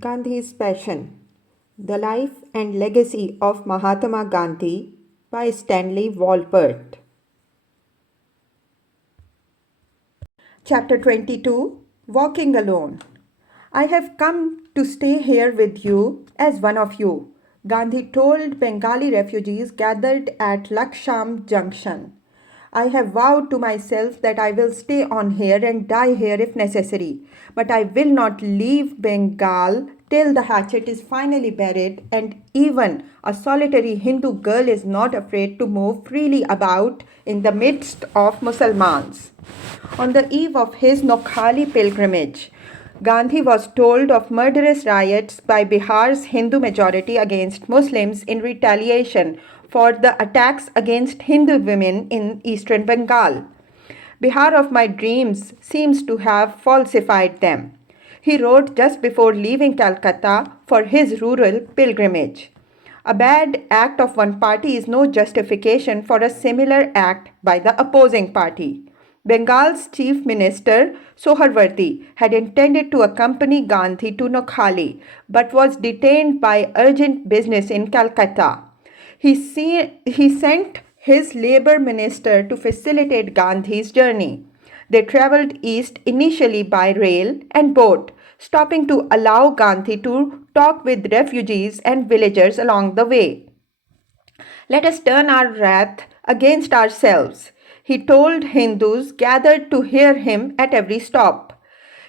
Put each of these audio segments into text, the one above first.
Gandhi's Passion: The Life and Legacy of Mahatma Gandhi by Stanley Wolpert. Chapter 22: Walking Alone. I have come to stay here with you as one of you, Gandhi told Bengali refugees gathered at Laksham Junction. I have vowed to myself that I will stay on here and die here if necessary, but I will not leave Bengal till the hatchet is finally buried, and even a solitary Hindu girl is not afraid to move freely about in the midst of Mussalmans. On the eve of his Nokhali pilgrimage, Gandhi was told of murderous riots by Bihar's Hindu majority against Muslims in retaliation for the attacks against Hindu women in eastern Bengal. Bihar of my dreams seems to have falsified them, he wrote just before leaving Calcutta for his rural pilgrimage. A bad act of one party is no justification for a similar act by the opposing party. Bengal's chief minister Soharwardi had intended to accompany Gandhi to Nokhali but was detained by urgent business in Calcutta. He sent his labor minister to facilitate Gandhi's journey. They traveled east initially by rail and boat, stopping to allow Gandhi to talk with refugees and villagers along the way. Let us turn our wrath against ourselves, he told Hindus gathered to hear him at every stop.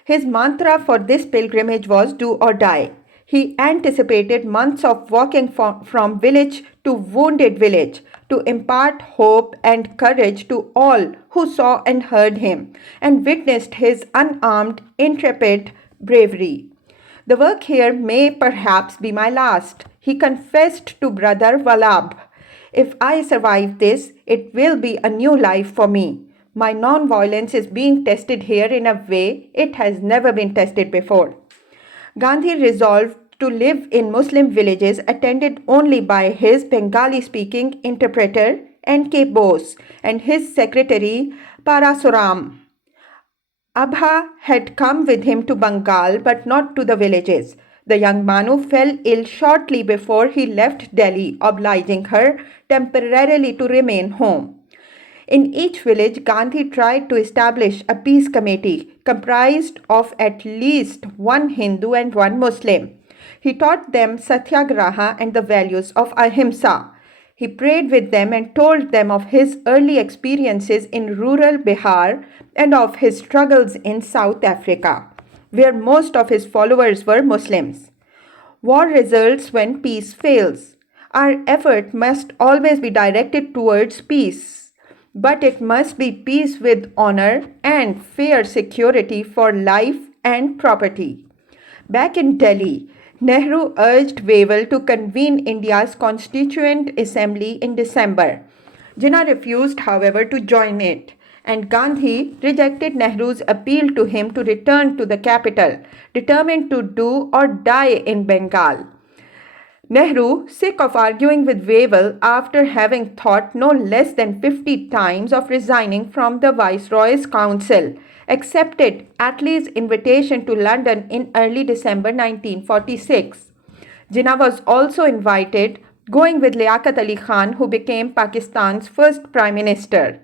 His mantra for this pilgrimage was do or die. He anticipated months of walking from village to wounded village to impart hope and courage to all who saw and heard him and witnessed his unarmed, intrepid bravery. The work here may perhaps be my last, he confessed to Brother Vallabh. If I survive this, it will be a new life for me. My non-violence is being tested here in a way it has never been tested before. Gandhi resolved to live in Muslim villages attended only by his Bengali-speaking interpreter N.K. Bose and his secretary Parasuram. Abha had come with him to Bengal but not to the villages. The young Manu fell ill shortly before he left Delhi, obliging her temporarily to remain home. In each village, Gandhi tried to establish a peace committee comprised of at least one Hindu and one Muslim. He taught them satyagraha and the values of ahimsa. He prayed with them and told them of his early experiences in rural Bihar and of his struggles in South Africa, where most of his followers were Muslims. War results when peace fails. Our effort must always be directed towards peace, but it must be peace with honor and fair security for life and property. Back in Delhi, Nehru urged Wavell to convene India's Constituent Assembly in December. Jinnah refused, however, to join it, and Gandhi rejected Nehru's appeal to him to return to the capital, determined to do or die in Bengal. Nehru, sick of arguing with Wavell after having thought no less than 50 times of resigning from the Viceroy's Council, accepted Attlee's invitation to London in early December 1946. Jinnah was also invited, going with Liaquat Ali Khan, who became Pakistan's first Prime Minister.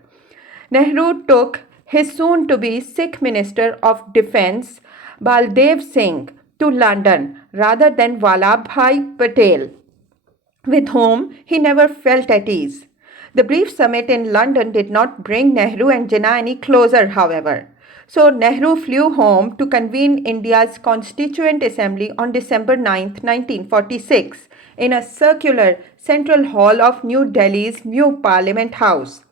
Nehru took his soon-to-be Sikh Minister of Defence, Baldev Singh, to London rather than Vallabhbhai Patel, with whom he never felt at ease. The brief summit in London did not bring Nehru and Jinnah any closer, however. So Nehru flew home to convene India's Constituent Assembly on December 9, 1946, in a circular central hall of New Delhi's new Parliament House.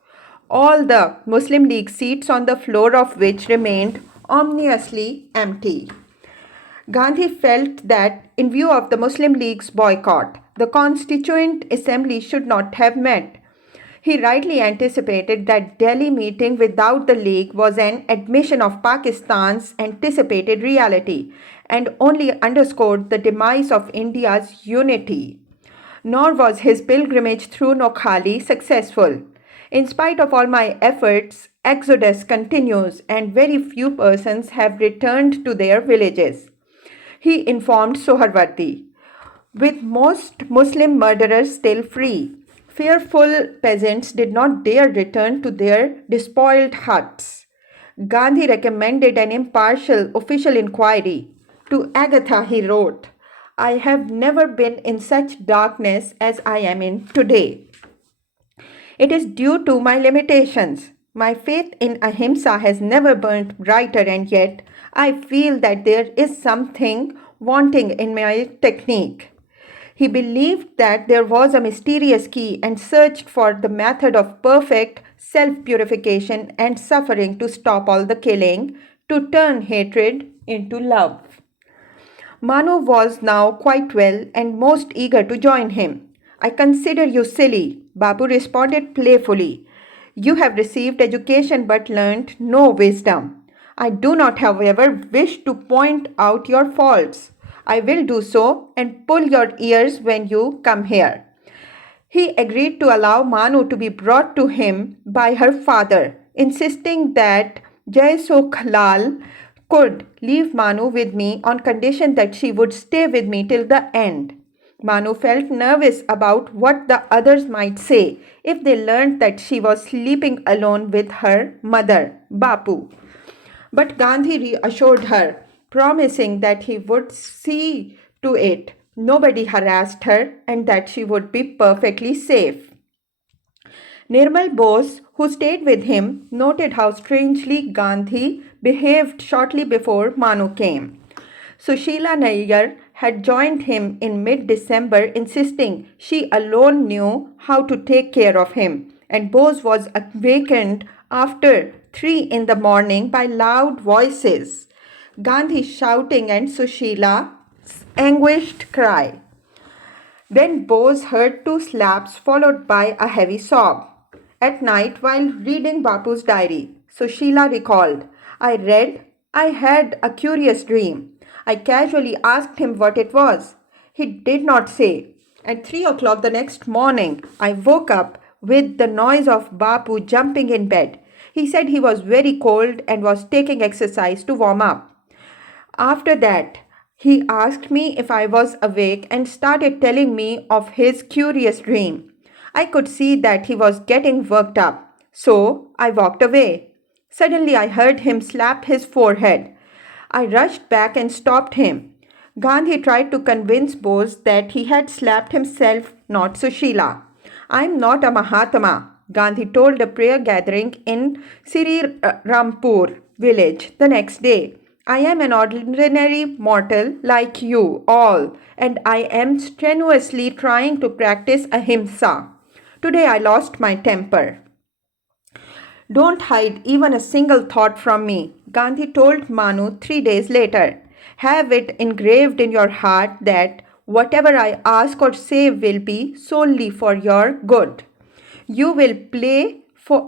All the Muslim League seats on the floor of which remained ominously empty. Gandhi felt that, in view of the Muslim League's boycott, the Constituent Assembly should not have met. He rightly anticipated that Delhi meeting without the League was an admission of Pakistan's anticipated reality and only underscored the demise of India's unity. Nor was his pilgrimage through Nokhali successful. In spite of all my efforts, exodus continues and very few persons have returned to their villages. He informed Soharwati. With most Muslim murderers still free, fearful peasants did not dare return to their despoiled huts. Gandhi recommended an impartial official inquiry. To Agatha, he wrote, I have never been in such darkness as I am in today. It is due to my limitations. My faith in ahimsa has never burnt brighter, and yet I feel that there is something wanting in my technique. He believed that there was a mysterious key and searched for the method of perfect self purification and suffering to stop all the killing, to turn hatred into love. Manu was now quite well and most eager to join him. I consider you silly, Babu responded playfully. You have received education but learnt no wisdom. I do not, however, wish to point out your faults. I will do so and pull your ears when you come here. He agreed to allow Manu to be brought to him by her father, insisting that Jai Sokhlal could leave Manu with me on condition that she would stay with me till the end. Manu felt nervous about what the others might say if they learned that she was sleeping alone with her mother, Bapu. But Gandhi reassured her, promising that he would see to it nobody harassed her and that she would be perfectly safe. Nirmal Bose, who stayed with him, noted how strangely Gandhi behaved shortly before Manu came. Sushila Nayyar had joined him in mid-December, insisting she alone knew how to take care of him, and Bose was awakened after 3 in the morning by loud voices, Gandhi shouting and Sushila's anguished cry. Then Bose heard 2 slaps followed by a heavy sob. At night, while reading Bapu's diary, Sushila recalled, I had a curious dream. I casually asked him what it was. He did not say. At 3 o'clock the next morning, I woke up with the noise of Bapu jumping in bed. He said he was very cold and was taking exercise to warm up. After that, he asked me if I was awake and started telling me of his curious dream. I could see that he was getting worked up, so I walked away. Suddenly, I heard him slap his forehead. I rushed back and stopped him. Gandhi tried to convince Bose that he had slapped himself, not Sushila. I am not a Mahatma, Gandhi told a prayer gathering in Sri Rampur village the next day. I am an ordinary mortal like you all, and I am strenuously trying to practice ahimsa. Today I lost my temper. Don't hide even a single thought from me, Gandhi told Manu 3 days later. Have it engraved in your heart that whatever I ask or say will be solely for your good. You will play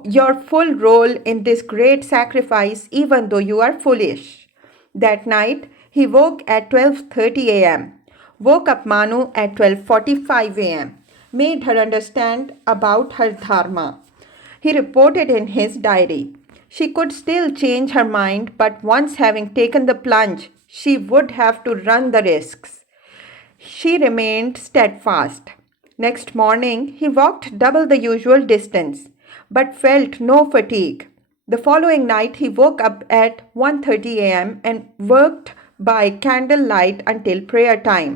your full role in this great sacrifice even though you are foolish. That night, he woke at 12:30 a.m., woke up Manu at 12:45 a.m., made her understand about her dharma. He reported in his diary. She could still change her mind, but once having taken the plunge, she would have to run the risks. She remained steadfast. Next morning, he walked double the usual distance, but felt no fatigue. The following night, he woke up at 1:30 a.m. and worked by candlelight until prayer time.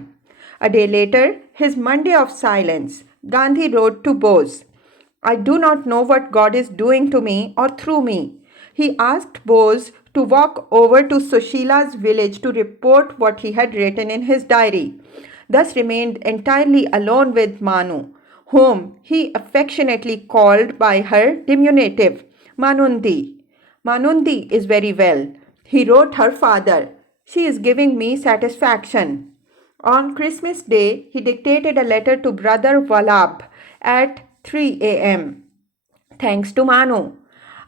A day later, his Monday of silence, Gandhi wrote to Bose, I do not know what God is doing to me or through me. He asked Bose to walk over to Sushila's village to report what he had written in his diary. Thus remained entirely alone with Manu, whom he affectionately called by her diminutive, Manundi. Manundi is very well. He wrote her father. She is giving me satisfaction. On Christmas Day, he dictated a letter to Brother Vallabh at 3 a.m. Thanks to Manu.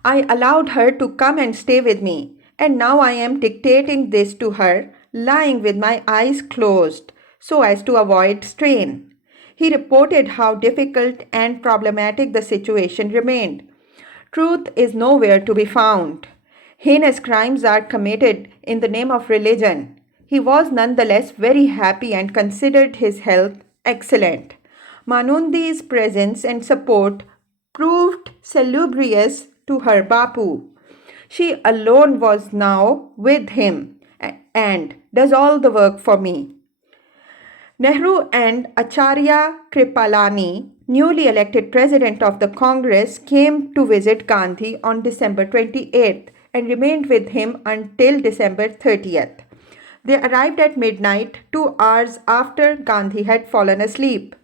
I allowed her to come and stay with me, and now I am dictating this to her, lying with my eyes closed, so as to avoid strain. He reported how difficult and problematic the situation remained. Truth is nowhere to be found. Heinous crimes are committed in the name of religion. he was nonetheless very happy and considered his health excellent. Manundi's presence and support proved salubrious to her Bapu. She alone was now with him and does all the work for me. Nehru and Acharya Kripalani, newly elected president of the Congress, came to visit Gandhi on December 28th and remained with him until December 30th. They arrived at midnight, 2 hours after Gandhi had fallen asleep.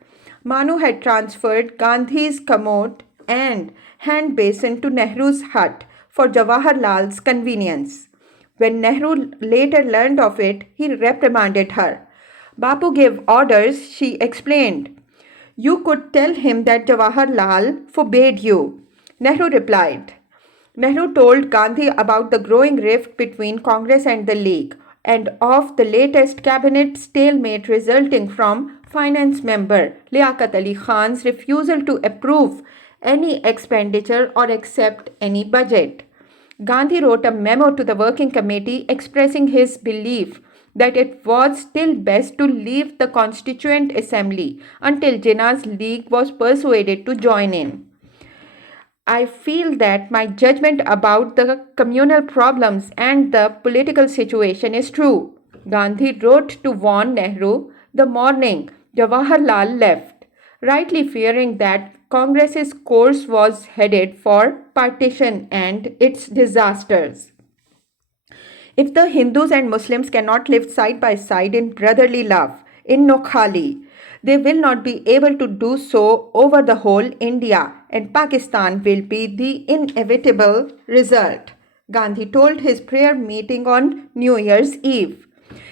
Manu had transferred Gandhi's commode and hand basin to Nehru's hut for Jawaharlal's convenience. When Nehru later learned of it, he reprimanded her. Bapu gave orders, she explained. You could tell him that Jawaharlal forbade you. Nehru replied. Nehru told Gandhi about the growing rift between Congress and the League and of the latest cabinet stalemate resulting from finance member Liaquat Ali Khan's refusal to approve any expenditure or accept any budget. Gandhi wrote a memo to the working committee expressing his belief that it was still best to leave the Constituent Assembly until Jinnah's League was persuaded to join in. I feel that my judgment about the communal problems and the political situation is true. Gandhi wrote to warn Nehru the morning Jawaharlal left, rightly fearing that Congress's course was headed for partition and its disasters. If the Hindus and Muslims cannot live side by side in brotherly love in Nokhali, they will not be able to do so over the whole India, and Pakistan will be the inevitable result. Gandhi told his prayer meeting on New Year's Eve.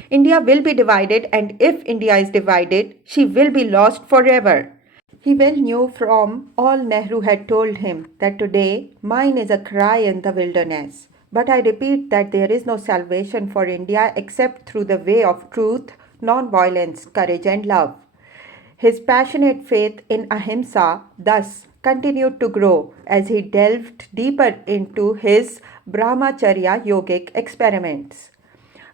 India will be divided, and if India is divided, she will be lost forever. He well knew from all Nehru had told him that today mine is a cry in the wilderness. But I repeat that there is no salvation for India except through the way of truth, non-violence, courage and love. His passionate faith in ahimsa thus continued to grow as he delved deeper into his brahmacharya yogic experiments.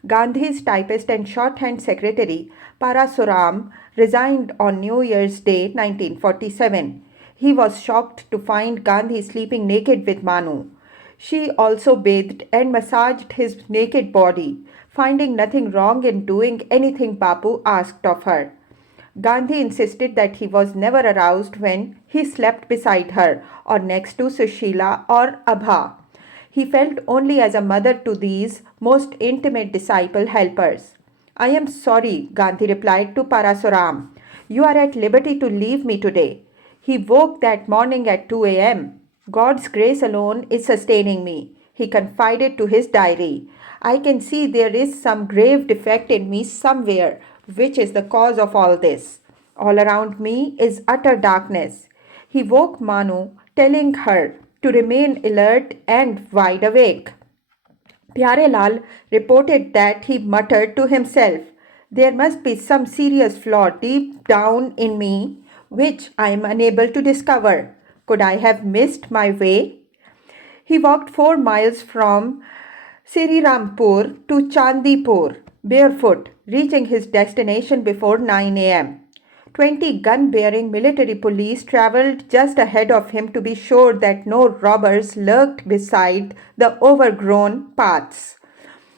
Gandhi's typist and shorthand secretary Parasuram resigned on New Year's Day 1947. He was shocked to find Gandhi sleeping naked with Manu. She also bathed and massaged his naked body, finding nothing wrong in doing anything Bapu asked of her. Gandhi insisted that he was never aroused when he slept beside her or next to Sushila or Abha. He felt only as a mother to these most intimate disciple helpers. I am sorry, Gandhi replied to Parasuram. You are at liberty to leave me today. He woke that morning at 2 a.m. God's grace alone is sustaining me. He confided to his diary. I can see there is some grave defect in me somewhere, which is the cause of all this. All around me is utter darkness. He woke Manu, telling her to remain alert and wide awake. Pyare Lal reported that he muttered to himself, there must be some serious flaw deep down in me which I am unable to discover. Could I have missed my way? He walked 4 miles from Srirampur to Chandipur, barefoot, reaching his destination before 9 a.m. 20 gun-bearing military police travelled just ahead of him to be sure that no robbers lurked beside the overgrown paths.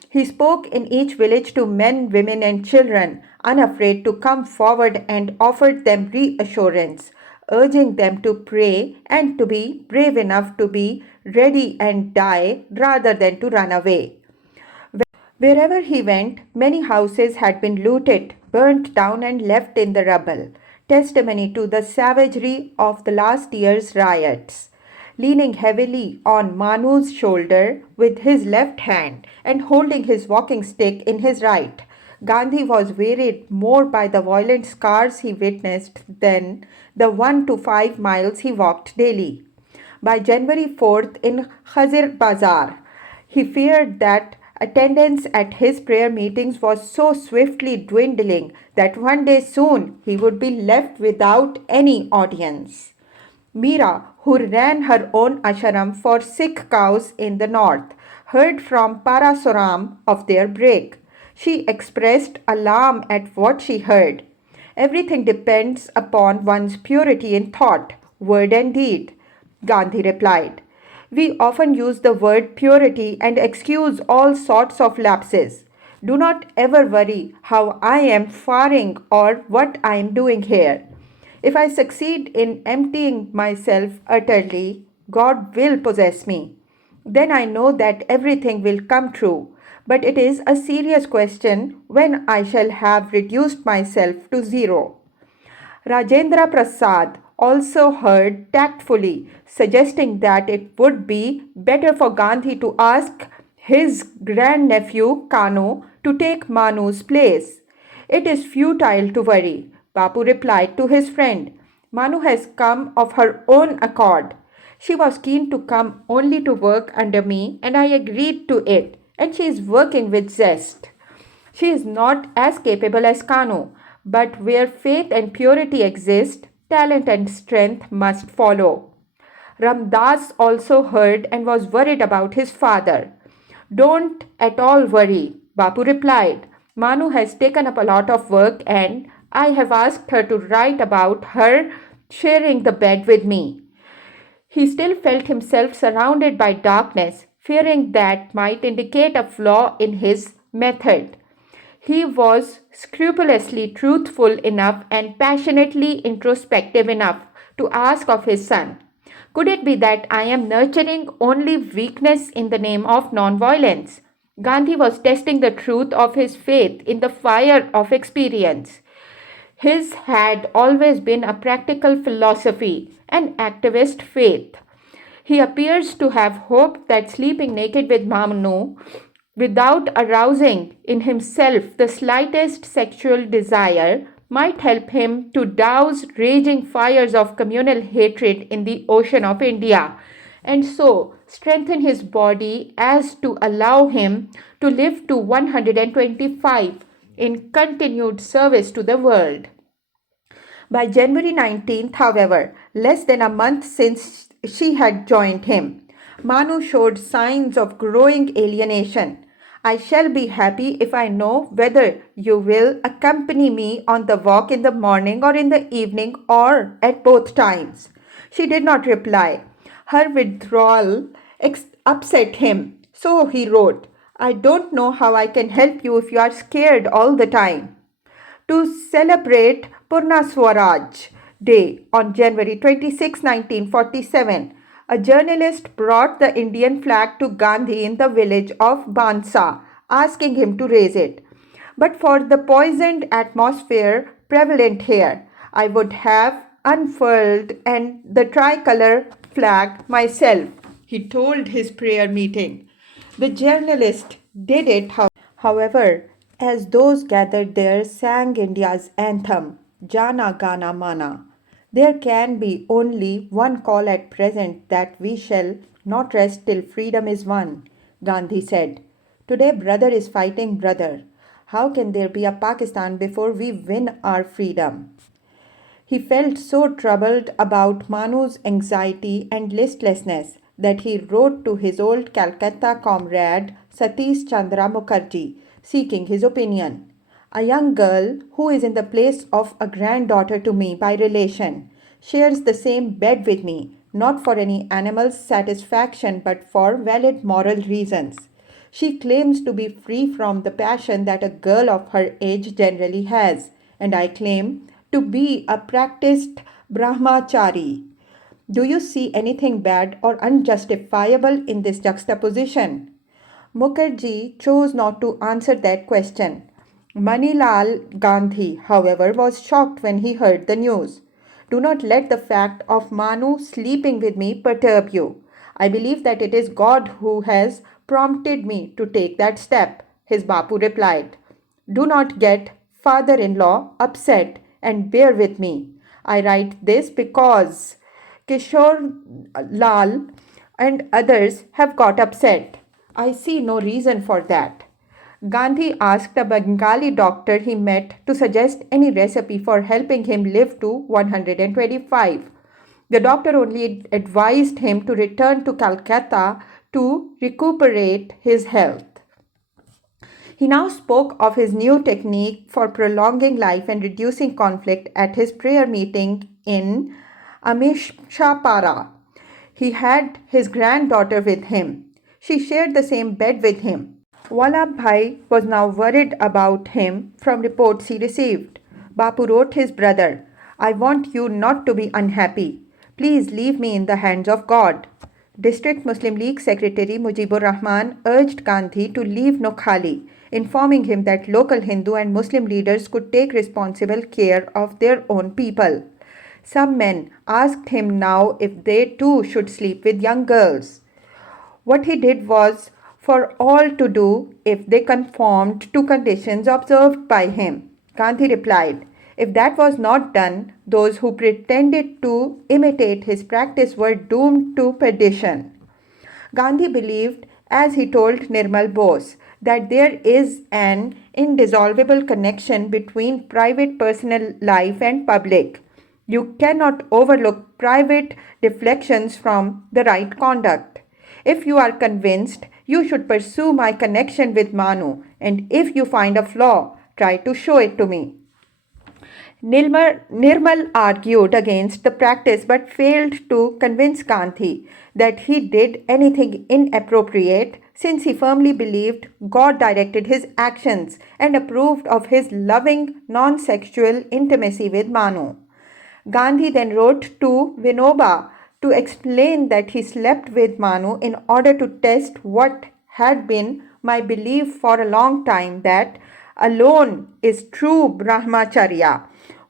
He spoke in each village to men, women and children, unafraid to come forward and offered them reassurance, urging them to pray and to be brave enough to be ready and die rather than to run away. Wherever he went, many houses had been looted, burnt down and left in the rubble, testimony to the savagery of the last year's riots. Leaning heavily on Manu's shoulder with his left hand and holding his walking stick in his right, Gandhi was wearied more by the violent scars he witnessed than the 1 to 5 miles he walked daily. By January 4th in Khazir Bazar, he feared that attendance at his prayer meetings was so swiftly dwindling that one day soon he would be left without any audience. Meera, who ran her own ashram for Sikh cows in the north, heard from Parasuram of their break. She expressed alarm at what she heard. Everything depends upon one's purity in thought, word, and deed, Gandhi replied. We often use the word purity and excuse all sorts of lapses. Do not ever worry how I am faring or what I am doing here. If I succeed in emptying myself utterly, God will possess me. Then I know that everything will come true. But it is a serious question when I shall have reduced myself to zero. Rajendra Prasad also heard tactfully, suggesting that it would be better for Gandhi to ask his grandnephew Kanu to take Manu's place. It is futile to worry, Bapu replied to his friend. Manu has come of her own accord. She was keen to come only to work under me, and I agreed to it, and she is working with zest. She is not as capable as Kanu, but where faith and purity exist, talent and strength must follow. Ramdas also heard and was worried about his father. Don't at all worry, Bapu replied. Manu has taken up a lot of work and I have asked her to write about her sharing the bed with me. He still felt himself surrounded by darkness, fearing that might indicate a flaw in his method. He was scrupulously truthful enough and passionately introspective enough to ask of his son, could it be that I am nurturing only weakness in the name of nonviolence? Gandhi was testing the truth of his faith in the fire of experience. His had always been a practical philosophy, an activist faith. He appears to have hoped that sleeping naked with Manu without arousing in himself the slightest sexual desire might help him to douse raging fires of communal hatred in the ocean of India, and so strengthen his body as to allow him to live to 125 in continued service to the world. By January 19th, however, less than a month since she had joined him, Manu showed signs of growing alienation. I shall be happy if I know whether you will accompany me on the walk in the morning or in the evening or at both times. She did not reply. Her withdrawal upset him. So he wrote, I don't know how I can help you if you are scared all the time. To celebrate Purna Swaraj Day on January 26, 1947, a journalist brought the Indian flag to Gandhi in the village of Bansa, asking him to raise it. But for the poisoned atmosphere prevalent here, I would have unfurled and the tricolour flag myself, he told his prayer meeting. The journalist did it, however, as those gathered there sang India's anthem, Jana Gana Mana. There can be only one call at present that we shall not rest till freedom is won, Gandhi said. Today, brother is fighting brother. How can there be a Pakistan before we win our freedom? He felt so troubled about Manu's anxiety and listlessness that he wrote to his old Calcutta comrade Satish Chandra Mukherjee, seeking his opinion. A young girl who is in the place of a granddaughter to me by relation shares the same bed with me, not for any animal's satisfaction but for valid moral reasons. She claims to be free from the passion that a girl of her age generally has, and I claim to be a practiced brahmachari. Do you see anything bad or unjustifiable in this juxtaposition? Mukherjee chose not to answer that question. Manilal Gandhi, however, was shocked when he heard the news. Do not let the fact of Manu sleeping with me perturb you. I believe that it is God who has prompted me to take that step, his Bapu replied. Do not get father-in-law upset and bear with me. I write this because Kishore Lal and others have got upset. I see no reason for that. Gandhi asked a Bengali doctor he met to suggest any recipe for helping him live to 125. The doctor only advised him to return to Calcutta to recuperate his health. He now spoke of his new technique for prolonging life and reducing conflict at his prayer meeting in Amishapara. He had his granddaughter with him. She shared the same bed with him. Vallabhbhai was now worried about him from reports he received. Bapu wrote his brother, "I want you not to be unhappy. Please leave me in the hands of God." District Muslim League Secretary Mujibur Rahman urged Gandhi to leave Noakhali, informing him that local Hindu and Muslim leaders could take responsible care of their own people. Some men asked him now if they too should sleep with young girls. What he did was for all to do if they conformed to conditions observed by him. Gandhi replied, "If that was not done, those who pretended to imitate his practice were doomed to perdition." Gandhi believed, as he told Nirmal Bose, that there is an indissoluble connection between private personal life and public. You cannot overlook private deflections from the right conduct. If you are convinced, you should pursue my connection with Manu, and if you find a flaw, try to show it to me. Nirmal argued against the practice but failed to convince Gandhi that he did anything inappropriate, since he firmly believed God directed his actions and approved of his loving non-sexual intimacy with Manu. Gandhi then wrote to Vinoba to explain that he slept with Manu in order to test what had been my belief for a long time, that alone is true brahmacharya,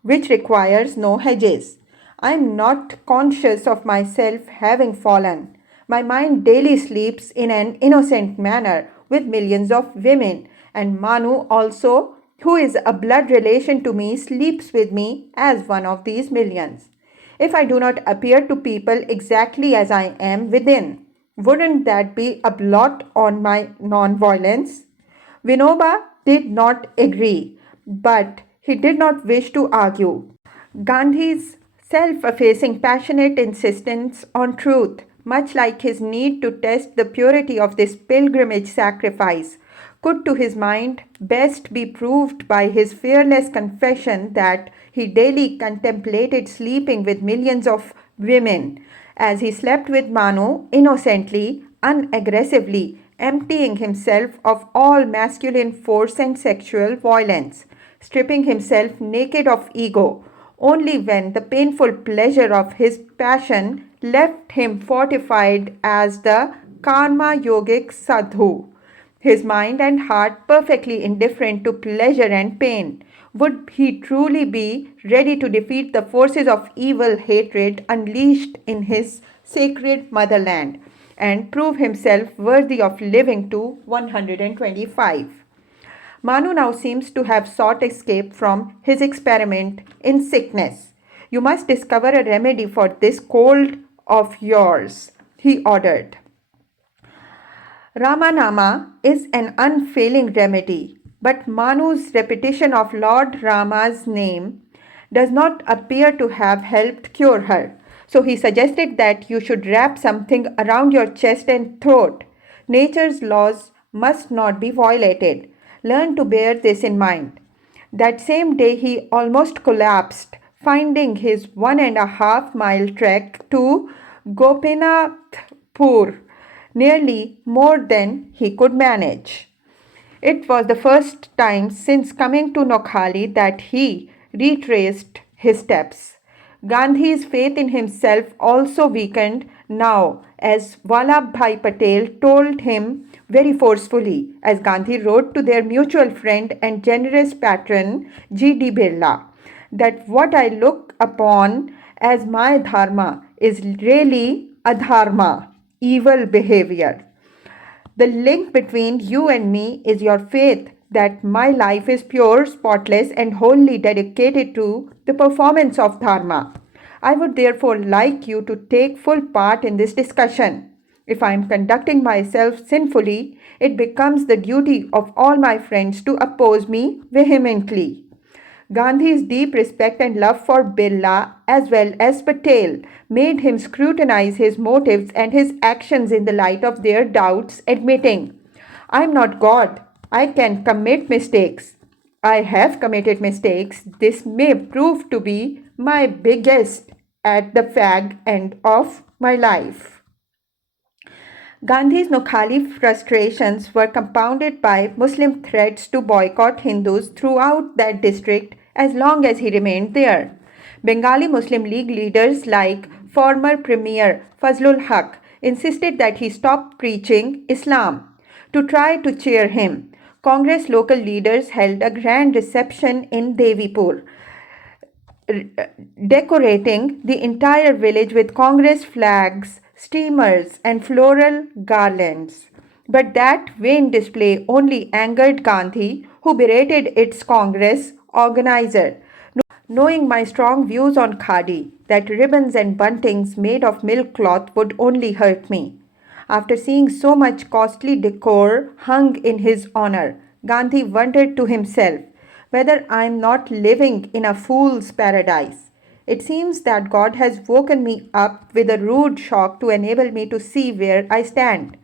which requires no hedges. I am not conscious of myself having fallen. My mind daily sleeps in an innocent manner with millions of women, and Manu also, who is a blood relation to me, sleeps with me as one of these millions. If I do not appear to people exactly as I am within, wouldn't that be a blot on my non-violence? Vinoba did not agree, but he did not wish to argue. Gandhi's self-effacing, passionate insistence on truth, much like his need to test the purity of this pilgrimage sacrifice, could to his mind best be proved by his fearless confession that he daily contemplated sleeping with millions of women, as he slept with Manu innocently, unaggressively, emptying himself of all masculine force and sexual violence, stripping himself naked of ego, only when the painful pleasure of his passion left him fortified as the karma yogic sadhu, his mind and heart perfectly indifferent to pleasure and pain. Would he truly be ready to defeat the forces of evil hatred unleashed in his sacred motherland and prove himself worthy of living to 125? Manu now seems to have sought escape from his experiment in sickness. "You must discover a remedy for this cold of yours," he ordered. Ramanama is an unfailing remedy, but Manu's repetition of Lord Rama's name does not appear to have helped cure her. So he suggested that you should wrap something around your chest and throat. Nature's laws must not be violated. Learn to bear this in mind. That same day he almost collapsed, finding his 1.5-mile trek to Gopinathpur nearly more than he could manage. It was the first time since coming to Noakhali that he retraced his steps. Gandhi's faith in himself also weakened now, as Vallabhbhai Patel told him very forcefully, as Gandhi wrote to their mutual friend and generous patron G.D. Birla, that what I look upon as my dharma is really adharma, evil behavior. The link between you and me is your faith that my life is pure, spotless, and wholly dedicated to the performance of dharma. I would therefore like you to take full part in this discussion. If I am conducting myself sinfully, it becomes the duty of all my friends to oppose me vehemently. Gandhi's deep respect and love for Birla as well as Patel made him scrutinize his motives and his actions in the light of their doubts, admitting, "I am not God. I can commit mistakes. I have committed mistakes. This may prove to be my biggest at the fag end of my life. Gandhi's Nokhali frustrations were compounded by Muslim threats to boycott Hindus throughout that district as long as he remained there. Bengali Muslim League leaders like former Premier Fazlul Haq insisted that he stop preaching Islam. To try to cheer him, Congress local leaders held a grand reception in Devipur, decorating the entire village with Congress flags, streamers, and floral garlands. But that vain display only angered Gandhi, who berated its Congress organizer. Knowing my strong views on khadi, that ribbons and buntings made of milk cloth would only hurt me. After seeing so much costly decor hung in his honor, Gandhi wondered to himself whether I am not living in a fool's paradise. It seems that God has woken me up with a rude shock to enable me to see where I stand.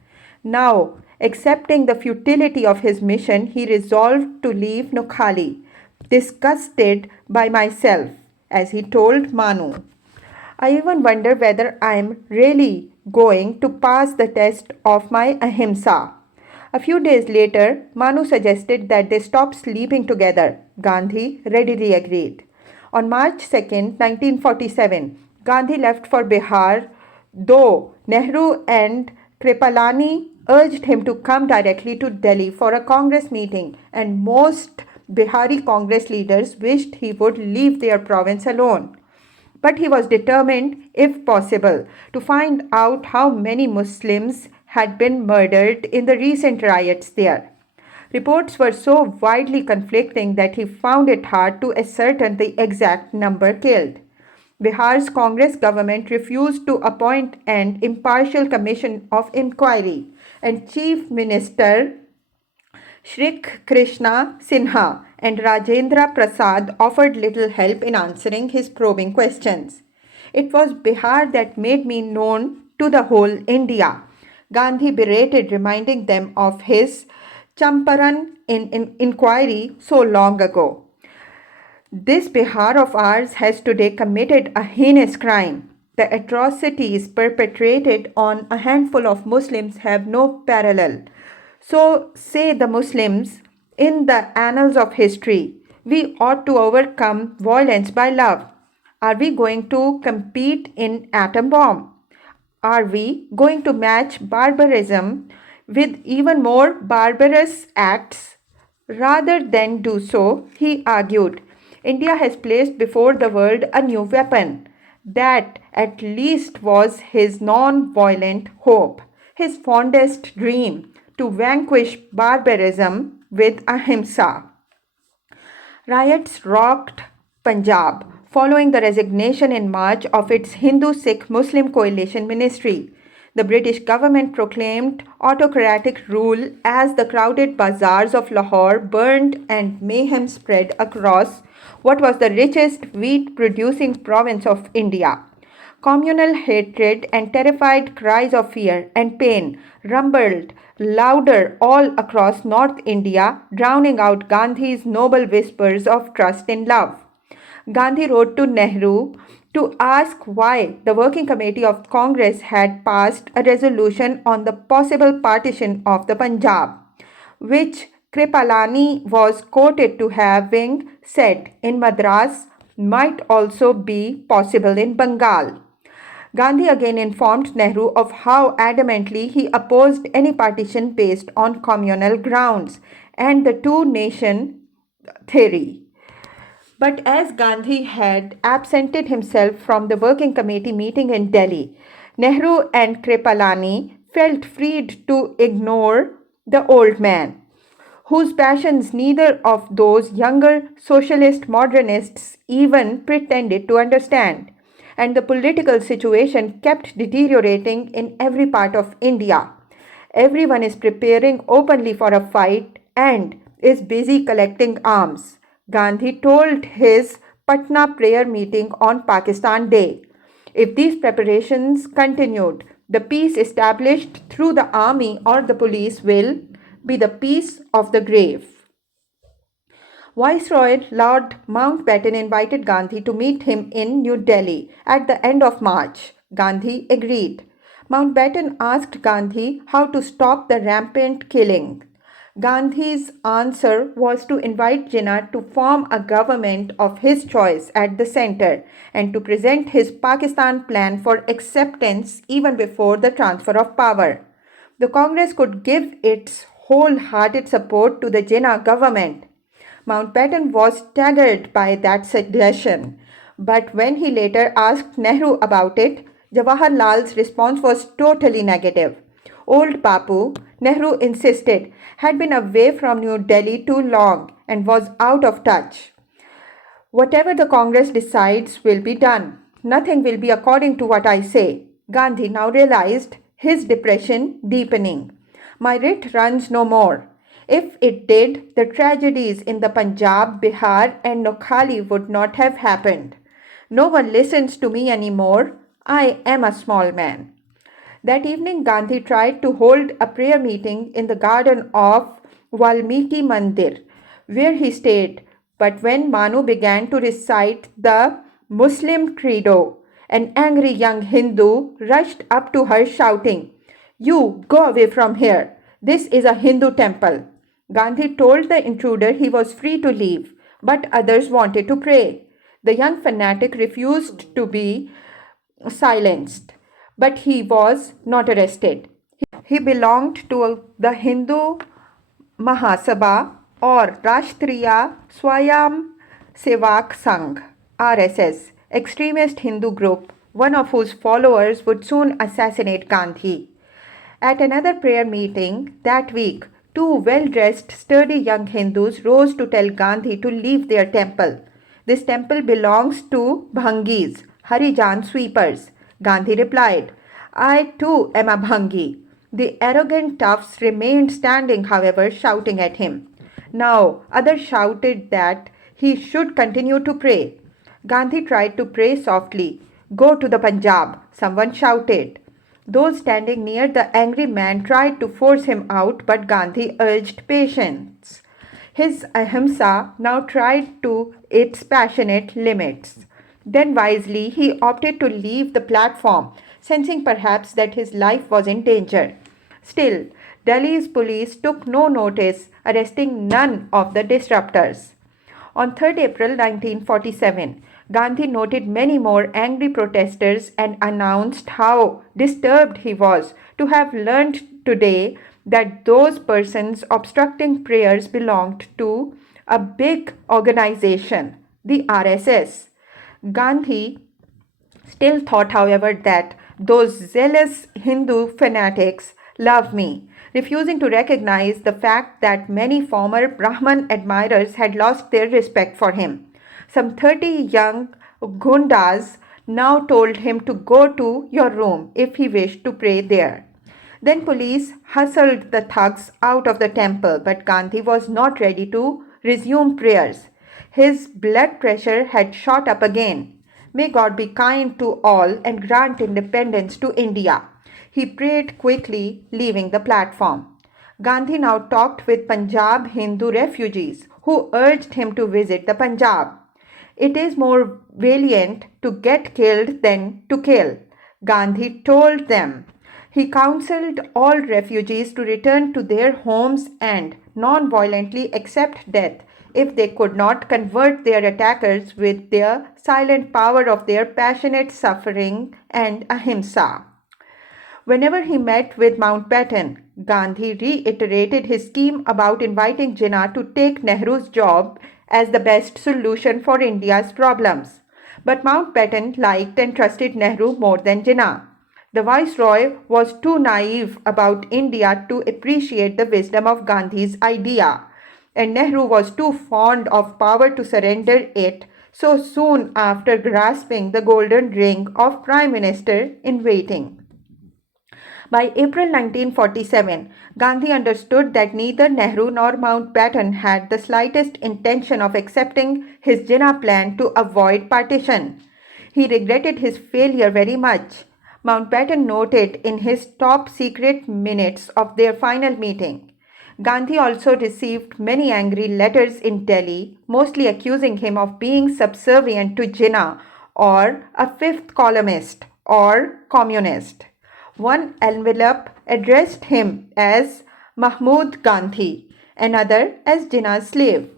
Now, accepting the futility of his mission, he resolved to leave Nokhali, disgusted by myself, as he told Manu. I even wonder whether I am really going to pass the test of my ahimsa. A few days later, Manu suggested that they stop sleeping together. Gandhi readily agreed. On March 2nd, 1947, Gandhi left for Bihar, though Nehru and Kripalani urged him to come directly to Delhi for a Congress meeting, and most Bihari Congress leaders wished he would leave their province alone. But he was determined, if possible, to find out how many Muslims had been murdered in the recent riots there. Reports were so widely conflicting that he found it hard to ascertain the exact number killed. Bihar's Congress government refused to appoint an impartial commission of inquiry, and Chief Minister Shri Krishna Sinha and Rajendra Prasad offered little help in answering his probing questions. It was Bihar that made me known to the whole India, Gandhi berated, reminding them of his Champaran inquiry so long ago. This Bihar of ours has today committed a heinous crime. The atrocities perpetrated on a handful of Muslims have no parallel. So say the Muslims in the annals of history. We ought to overcome violence by love. Are we going to compete in atom bomb? Are we going to match barbarism with even more barbarous acts? Rather than do so, he argued, India has placed before the world a new weapon. That at least was his non-violent hope, his fondest dream, to vanquish barbarism with ahimsa. Riots rocked Punjab following the resignation in March of its Hindu-Sikh-Muslim coalition ministry. The British government proclaimed autocratic rule as the crowded bazaars of Lahore burned and mayhem spread across what was the richest wheat-producing province of India. Communal hatred and terrified cries of fear and pain rumbled louder all across North India, drowning out Gandhi's noble whispers of trust in love. Gandhi wrote to Nehru to ask why the Working Committee of Congress had passed a resolution on the possible partition of the Punjab, which Kripalani was quoted to having said in Madras might also be possible in Bengal. Gandhi again informed Nehru of how adamantly he opposed any partition based on communal grounds and the two-nation theory. But as Gandhi had absented himself from the working committee meeting in Delhi, Nehru and Kripalani felt freed to ignore the old man, whose passions neither of those younger socialist modernists even pretended to understand. And the political situation kept deteriorating in every part of India. Everyone is preparing openly for a fight and is busy collecting arms, Gandhi told his Patna prayer meeting on Pakistan Day. If these preparations continued, the peace established through the army or the police will be the peace of the grave. Viceroy Lord Mountbatten invited Gandhi to meet him in New Delhi at the end of March. Gandhi agreed. Mountbatten asked Gandhi how to stop the rampant killing. Gandhi's answer was to invite Jinnah to form a government of his choice at the center and to present his Pakistan plan for acceptance even before the transfer of power. The Congress could give its wholehearted support to the Jinnah government. Mountbatten was staggered by that suggestion, but when he later asked Nehru about it, Jawaharlal's response was totally negative. Old Bapu, Nehru insisted, had been away from New Delhi too long and was out of touch. Whatever the Congress decides will be done. Nothing will be according to what I say. Gandhi now realized his depression deepening. My writ runs no more. If it did, the tragedies in the Punjab, Bihar, and Noakhali would not have happened. No one listens to me anymore. I am a small man. That evening, Gandhi tried to hold a prayer meeting in the garden of Valmiki Mandir, where he stayed. But when Manu began to recite the Muslim credo, an angry young Hindu rushed up to her shouting, "You go away from here. This is a Hindu temple." Gandhi told the intruder he was free to leave, but others wanted to pray. The young fanatic refused to be silenced, but he was not arrested. He belonged to the Hindu Mahasabha or Rashtriya Swayam Sevak Sangh (RSS), extremist Hindu group, one of whose followers would soon assassinate Gandhi. At another prayer meeting that week, two well-dressed, sturdy young Hindus rose to tell Gandhi to leave their temple. This temple belongs to Bhangis, Harijan sweepers. Gandhi replied, I too am a Bhangi. The arrogant toughs remained standing, however, shouting at him. Now, others shouted that he should continue to pray. Gandhi tried to pray softly. Go to the Punjab, someone shouted. Those standing near the angry man tried to force him out, but Gandhi urged patience. His ahimsa now tried to its passionate limits. Then wisely he opted to leave the platform, sensing perhaps that his life was in danger. Still, Delhi's police took no notice, arresting none of the disruptors. On 3rd April 1947, Gandhi noted many more angry protesters and announced how disturbed he was to have learned today that those persons obstructing prayers belonged to a big organization, the RSS. Gandhi still thought, however, that those zealous Hindu fanatics love me, refusing to recognize the fact that many former Brahman admirers had lost their respect for him. Some 30 young gundas now told him to go to your room if he wished to pray there. Then police hustled the thugs out of the temple, but Gandhi was not ready to resume prayers. His blood pressure had shot up again. May God be kind to all and grant independence to India. He prayed quickly, leaving the platform. Gandhi now talked with Punjab Hindu refugees who urged him to visit the Punjab. It is more valiant to get killed than to kill, Gandhi told them. He counseled all refugees to return to their homes and non-violently accept death if they could not convert their attackers with the silent power of their passionate suffering and ahimsa. Whenever he met with Mountbatten, Gandhi reiterated his scheme about inviting Jinnah to take Nehru's job as the best solution for India's problems. But Mountbatten liked and trusted Nehru more than Jinnah. The viceroy was too naive about India to appreciate the wisdom of Gandhi's idea, and Nehru was too fond of power to surrender it so soon after grasping the golden ring of Prime Minister in waiting. By April 1947, Gandhi understood that neither Nehru nor Mountbatten had the slightest intention of accepting his Jinnah plan to avoid partition. He regretted his failure very much. Mountbatten noted in his top secret minutes of their final meeting. Gandhi also received many angry letters in Delhi, mostly accusing him of being subservient to Jinnah or a fifth columnist or communist. One envelope addressed him as Mahmood Gandhi, another as Jinnah's slave.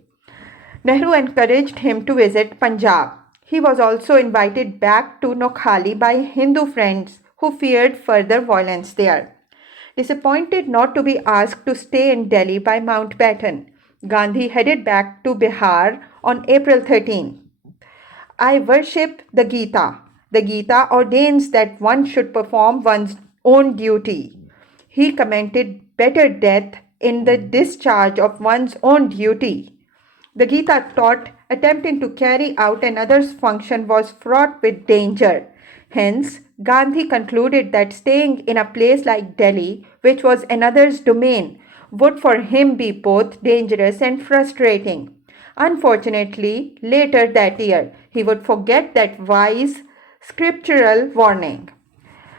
Nehru encouraged him to visit Punjab. He was also invited back to Noakhali by Hindu friends who feared further violence there. Disappointed not to be asked to stay in Delhi by Mountbatten, Gandhi headed back to Bihar on April 13. I worship the Gita. The Gita ordains that one should perform one's own duty. He commented better death in the discharge of one's own duty. The Gita taught attempting to carry out another's function was fraught with danger. Hence, Gandhi concluded that staying in a place like Delhi, which was another's domain, would for him be both dangerous and frustrating. Unfortunately, later that year, he would forget that wise scriptural warning.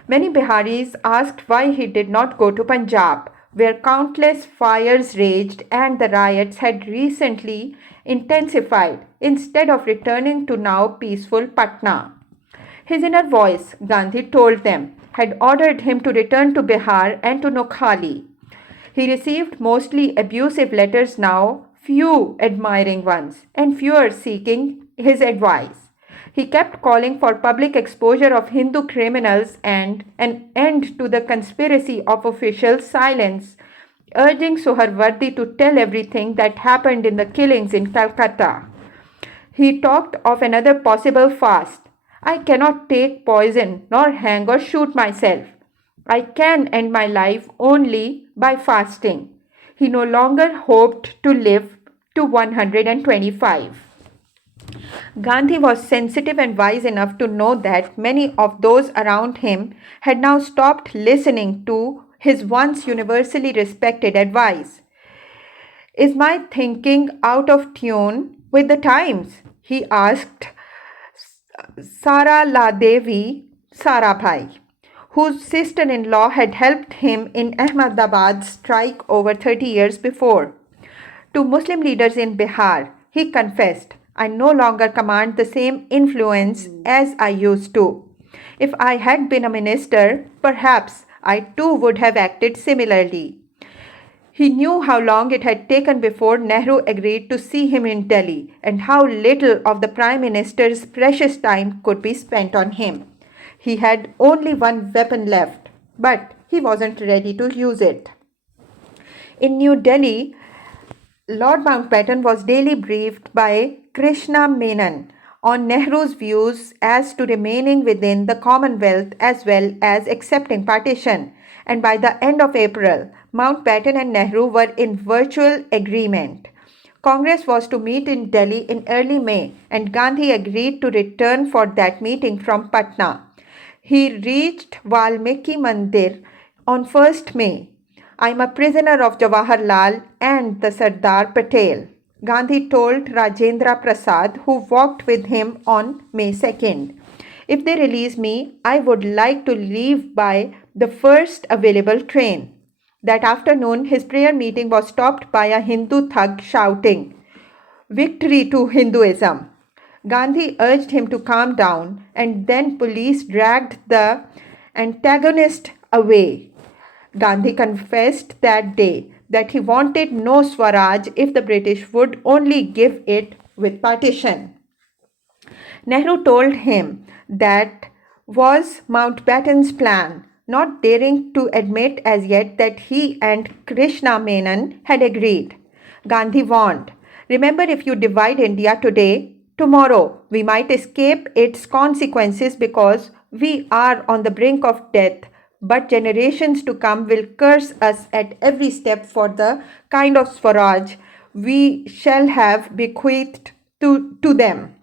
Many Biharis asked why he did not go to Punjab, where countless fires raged and the riots had recently intensified, instead of returning to now peaceful Patna. His inner voice, Gandhi told them, had ordered him to return to Bihar and to Noakhali. He received mostly abusive letters now, few admiring ones, and fewer seeking his advice. He kept calling for public exposure of Hindu criminals and an end to the conspiracy of official silence, urging Suharwardi to tell everything that happened in the killings in Calcutta. He talked of another possible fast. I cannot take poison, nor hang or shoot myself. I can end my life only by fasting. He no longer hoped to live to 125. Gandhi was sensitive and wise enough to know that many of those around him had now stopped listening to his once universally respected advice. Is my thinking out of tune with the times? He asked Sara La Devi Sarabhai, whose sister-in-law had helped him in Ahmedabad's strike over 30 years before. To Muslim leaders in Bihar, he confessed, I no longer command the same influence as I used to. If I had been a minister, perhaps I too would have acted similarly. He knew how long it had taken before Nehru agreed to see him in Delhi and how little of the Prime Minister's precious time could be spent on him. He had only one weapon left, but he wasn't ready to use it. In New Delhi, Lord Mountbatten was daily briefed by Krishna Menon on Nehru's views as to remaining within the Commonwealth as well as accepting partition, and by the end of April, Mountbatten and Nehru were in virtual agreement. Congress was to meet in Delhi in early May, and Gandhi agreed to return for that meeting from Patna. He reached Valmiki Mandir on 1st May. I am a prisoner of Jawaharlal and the Sardar Patel, Gandhi told Rajendra Prasad, who walked with him on May 2nd. If they release me, I would like to leave by the first available train. That afternoon, his prayer meeting was stopped by a Hindu thug shouting, Victory to Hinduism! Gandhi urged him to calm down, and then police dragged the antagonist away. Gandhi confessed that day that he wanted no Swaraj if the British would only give it with partition. Nehru told him that was Mountbatten's plan, not daring to admit as yet that he and Krishna Menon had agreed. Gandhi warned, remember, if you divide India today, tomorrow we might escape its consequences because we are on the brink of death, but generations to come will curse us at every step for the kind of Swaraj we shall have bequeathed to them.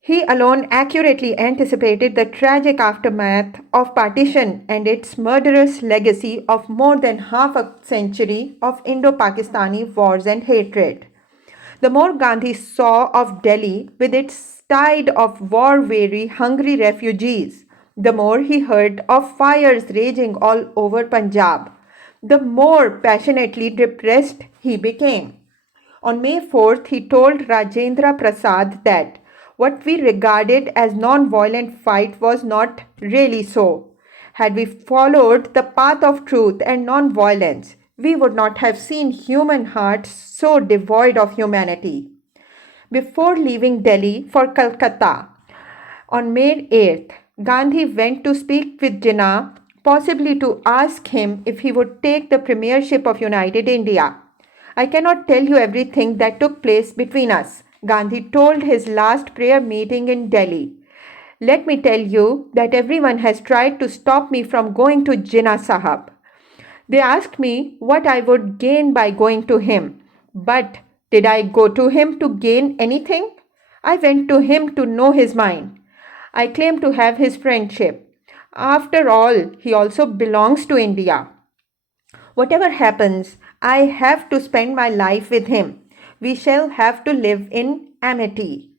He alone accurately anticipated the tragic aftermath of partition and its murderous legacy of more than half a century of Indo-Pakistani wars and hatred. The more Gandhi saw of Delhi with its tide of war-weary, hungry refugees, the more he heard of fires raging all over Punjab. the more passionately depressed he became. On May 4th, he told Rajendra Prasad that what we regarded as non-violent fight was not really so. Had we followed the path of truth and non-violence, we would not have seen human hearts so devoid of humanity. Before leaving Delhi for Calcutta, on May 8th, Gandhi went to speak with Jinnah, possibly to ask him if he would take the premiership of United India. I cannot tell you everything that took place between us, Gandhi told his last prayer meeting in Delhi. Let me tell you that everyone has tried to stop me from going to Jinnah Sahab. They asked me what I would gain by going to him. But did I go to him to gain anything? I went to him to know his mind. I claim to have his friendship. After all, he also belongs to India. Whatever happens, I have to spend my life with him. We shall have to live in amity.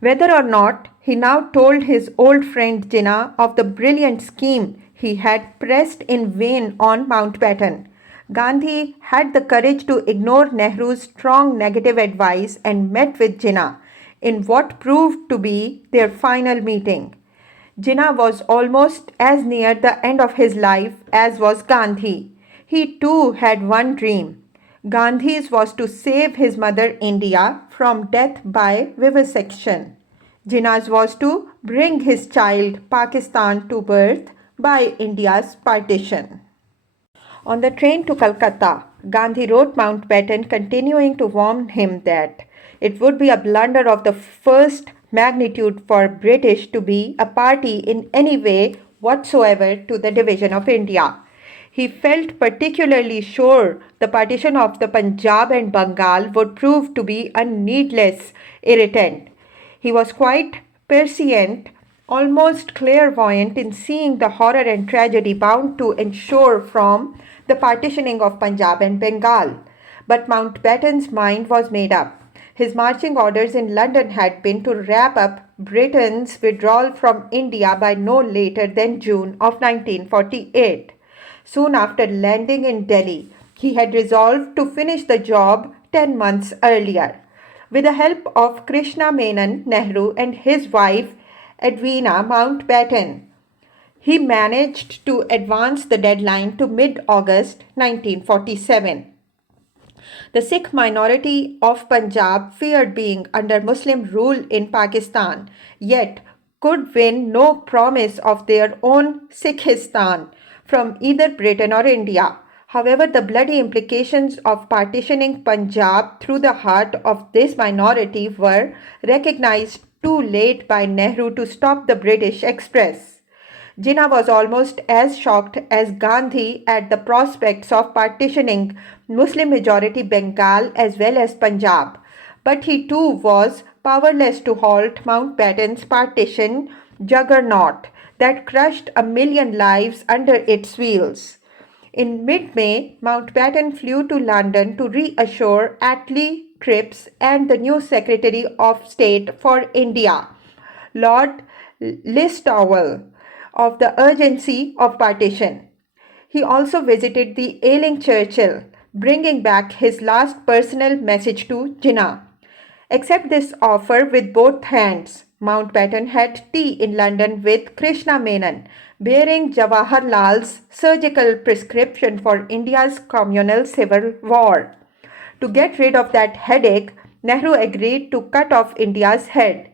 Whether or not, he now told his old friend Jinnah of the brilliant scheme he had pressed in vain on Mountbatten. Gandhi had the courage to ignore Nehru's strong negative advice and met with Jinnah in what proved to be their final meeting. Jinnah was almost as near the end of his life as was Gandhi. He too had one dream. Gandhi's was to save his mother India from death by vivisection. Jinnah's was to bring his child Pakistan to birth by India's partition. On the train to Calcutta, Gandhi wrote Mountbatten, continuing to warn him that it would be a blunder of the first magnitude for British to be a party in any way whatsoever to the division of India. He felt particularly sure the partition of the Punjab and Bengal would prove to be a needless irritant. He was quite prescient, almost clairvoyant in seeing the horror and tragedy bound to ensue from the partitioning of Punjab and Bengal. But Mountbatten's mind was made up. His marching orders in London had been to wrap up Britain's withdrawal from India by no later than June of 1948. Soon after landing in Delhi, he had resolved to finish the job 10 months earlier. With the help of Krishna Menon Nehru and his wife Edwina Mountbatten, he managed to advance the deadline to mid-August 1947. The Sikh minority of Punjab feared being under Muslim rule in Pakistan, yet could win no promise of their own Sikhistan from either Britain or India. However, the bloody implications of partitioning Punjab through the heart of this minority were recognized too late by Nehru to stop the British Express. Jinnah was almost as shocked as Gandhi at the prospects of partitioning Muslim-majority Bengal as well as Punjab, but he too was powerless to halt Mountbatten's partition juggernaut that crushed 1,000,000 lives under its wheels. In mid-May, Mountbatten flew to London to reassure Attlee Cripps and the new Secretary of State for India, Lord Listowel, of the urgency of partition. He also visited the ailing Churchill, bringing back his last personal message to Jinnah. Accept this offer with both hands. Mountbatten had tea in London with Krishna Menon, bearing Jawaharlal's surgical prescription for India's communal civil war. To get rid of that headache, Nehru agreed to cut off India's head.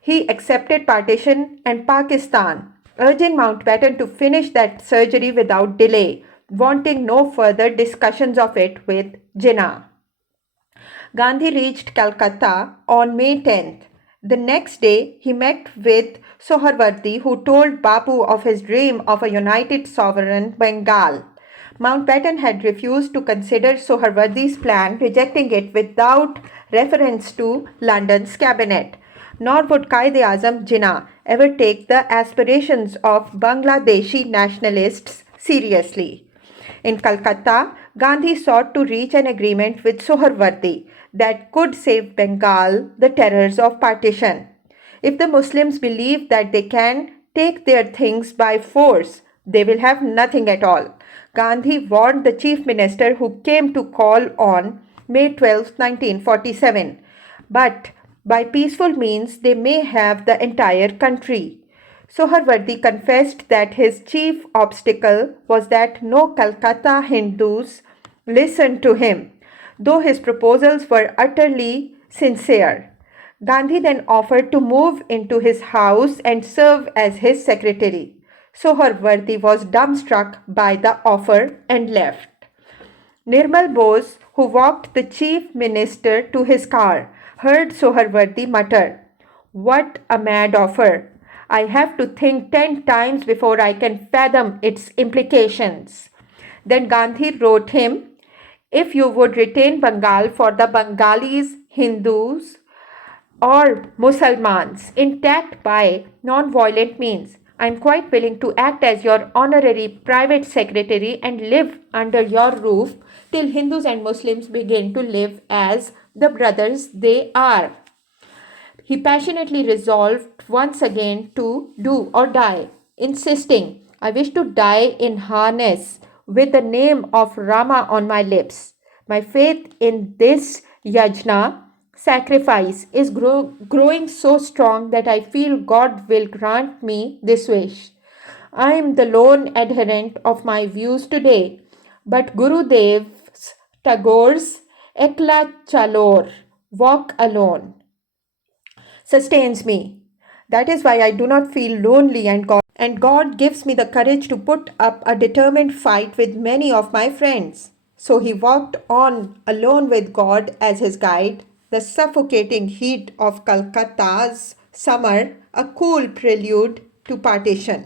He accepted partition and Pakistan, urging Mountbatten to finish that surgery without delay, wanting no further discussions of it with Jinnah. Gandhi reached Calcutta on May 10th. The next day, he met with Sohrawardy, who told Bapu of his dream of a united sovereign Bengal. Mountbatten had refused to consider Sohrawardy's plan, rejecting it without reference to London's cabinet. Nor would Quaid-e-Azam Jinnah ever take the aspirations of Bangladeshi nationalists seriously. In Calcutta, Gandhi sought to reach an agreement with Sohrawardy that could save Bengal the terrors of partition. If the Muslims believe that they can take their things by force, they will have nothing at all. Gandhi warned the chief minister who came to call on May 12, 1947. But by peaceful means, they may have the entire country. Soharwardi confessed that his chief obstacle was that no Calcutta Hindus listened to him, though his proposals were utterly sincere. Gandhi then offered to move into his house and serve as his secretary. Soharwardi was dumbstruck by the offer and left. Nirmal Bose, who walked the chief minister to his car, heard Soharwardi mutter, "What a mad offer! I have to think 10 times before I can fathom its implications." Then Gandhi wrote him, "If you would retain Bengal for the Bengalis, Hindus, or Mussalmans intact by non-violent means, I am quite willing to act as your honorary private secretary and live under your roof till Hindus and Muslims begin to live as the brothers they are." He passionately resolved once again to do or die, insisting, "I wish to die in harness with the name of Rama on my lips. My faith in this yajna, sacrifice, is growing so strong that I feel God will grant me this wish. I am the lone adherent of my views today, but Gurudev's Tagore's Ekla Chalor, walk alone, sustains me. That is why I do not feel lonely, and God gives me the courage to put up a determined fight with many of my friends." So he walked on alone with God as his guide, the suffocating heat of Calcutta's summer, a cool prelude to partition.